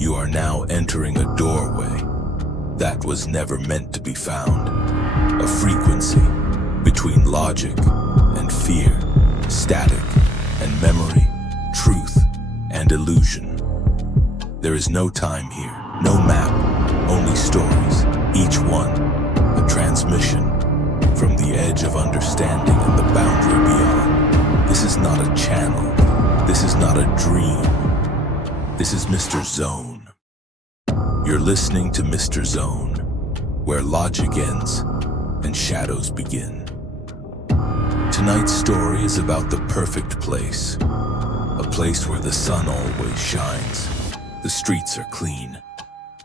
You are now entering a doorway that was never meant to be found. A frequency between logic and fear, static and memory, truth and illusion. There is no time here, no map, only stories, each one a transmission from the edge of understanding and the boundary beyond. This is not a channel. This is not a dream. This is Mr. Zone. You're listening to Mr. Zone, where logic ends and shadows begin. Tonight's story is about the perfect place. A place where the sun always shines, the streets are clean,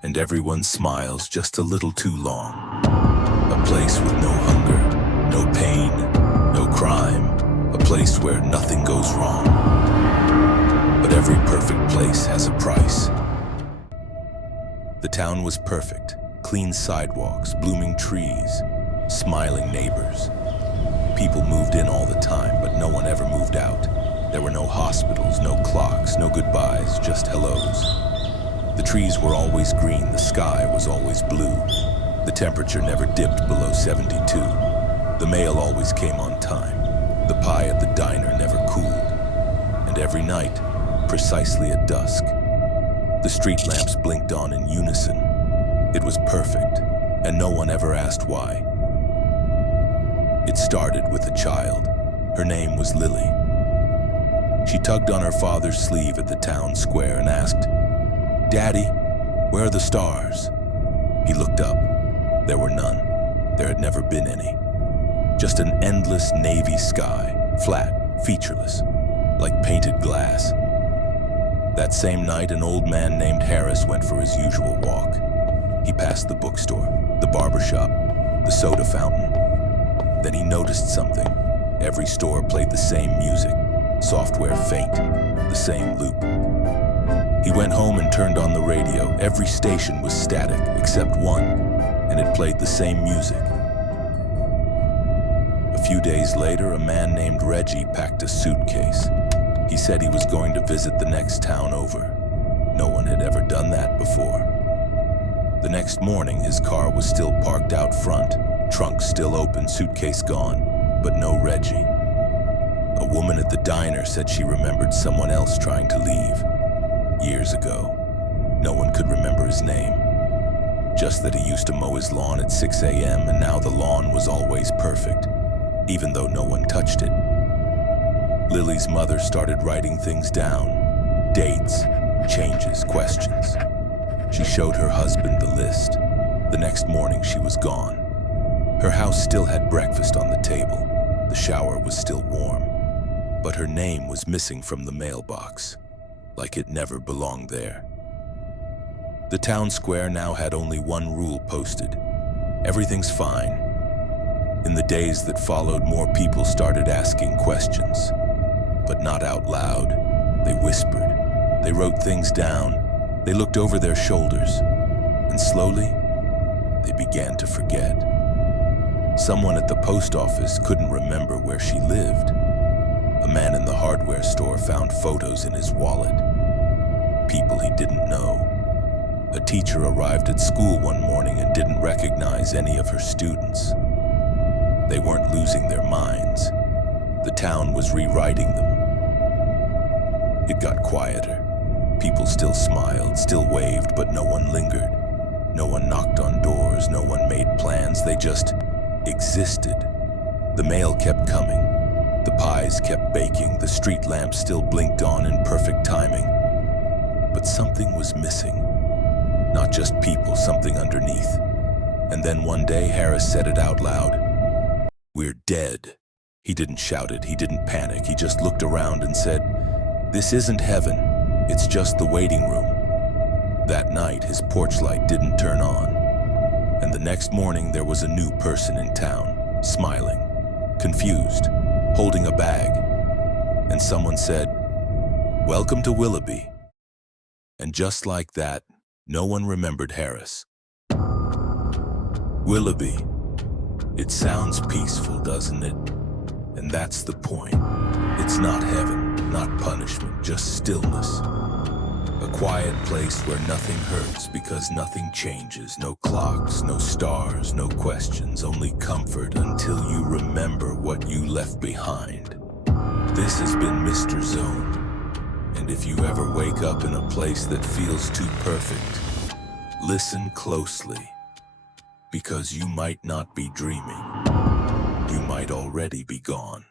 and everyone smiles just a little too long. A place with no hunger, no pain, no crime. A place where nothing goes wrong. But every perfect place has a price. The town was perfect. Clean sidewalks, blooming trees, smiling neighbors. People moved in all the time, but no one ever moved out. There were no hospitals, no clocks, no goodbyes, just hellos. The trees were always green, the sky was always blue. The temperature never dipped below 72. The mail always came on time. The pie at the diner never cooled. And every night, precisely at dusk, the street lamps blinked on in unison. It was perfect, and no one ever asked why. It started with a child. Her name was Lily. She tugged on her father's sleeve at the town square and asked, "Daddy, where are the stars?" He looked up. There were none. There had never been any. Just an endless navy sky, flat, featureless, like painted glass. That same night, an old man named Harris went for his usual walk. He passed the bookstore, the barber shop, the soda fountain. Then he noticed something. Every store played the same music, software faint, the same loop. He went home and turned on the radio. Every station was static except one, and it played the same music. A few days later, a man named Reggie packed a suitcase. He said he was going to visit the next town over. No one had ever done that before. The next morning, his car was still parked out front, trunk still open, suitcase gone, but no Reggie. A woman at the diner said she remembered someone else trying to leave. Years ago. No one could remember his name. Just that he used to mow his lawn at 6 a.m. and now the lawn was always perfect, even though no one touched it. Lily's mother started writing things down. Dates, changes, questions. She showed her husband the list. The next morning she was gone. Her house still had breakfast on the table. The shower was still warm. But her name was missing from the mailbox, like it never belonged there. The town square now had only one rule posted. Everything's fine. In the days that followed, more people started asking questions. But not out loud. They whispered. They wrote things down. They looked over their shoulders. And slowly, they began to forget. Someone at the post office couldn't remember where she lived. A man in the hardware store found photos in his wallet. People he didn't know. A teacher arrived at school one morning and didn't recognize any of her students. They weren't losing their minds. The town was rewriting them. It got quieter. People still smiled, still waved, but no one lingered. No one knocked on doors, no one made plans, they just existed. The mail kept coming. The pies kept baking, the street lamps still blinked on in perfect timing. But something was missing. Not just people, something underneath. And then one day, Harris said it out loud. "We're dead." He didn't shout it, he didn't panic, he just looked around and said, "This isn't heaven, it's just the waiting room." That night, his porch light didn't turn on. And the next morning, there was a new person in town, smiling, confused, holding a bag. And someone said, "Welcome to Willoughby." And just like that, no one remembered Harris. Willoughby. It sounds peaceful, doesn't it? And that's the point. It's not heaven, not punishment, just stillness. A quiet place where nothing hurts because nothing changes. No clocks, no stars, no questions, only comfort until you remember what you left behind. This has been Mr. Zone. And if you ever wake up in a place that feels too perfect, listen closely. Because you might not be dreaming. You might already be gone.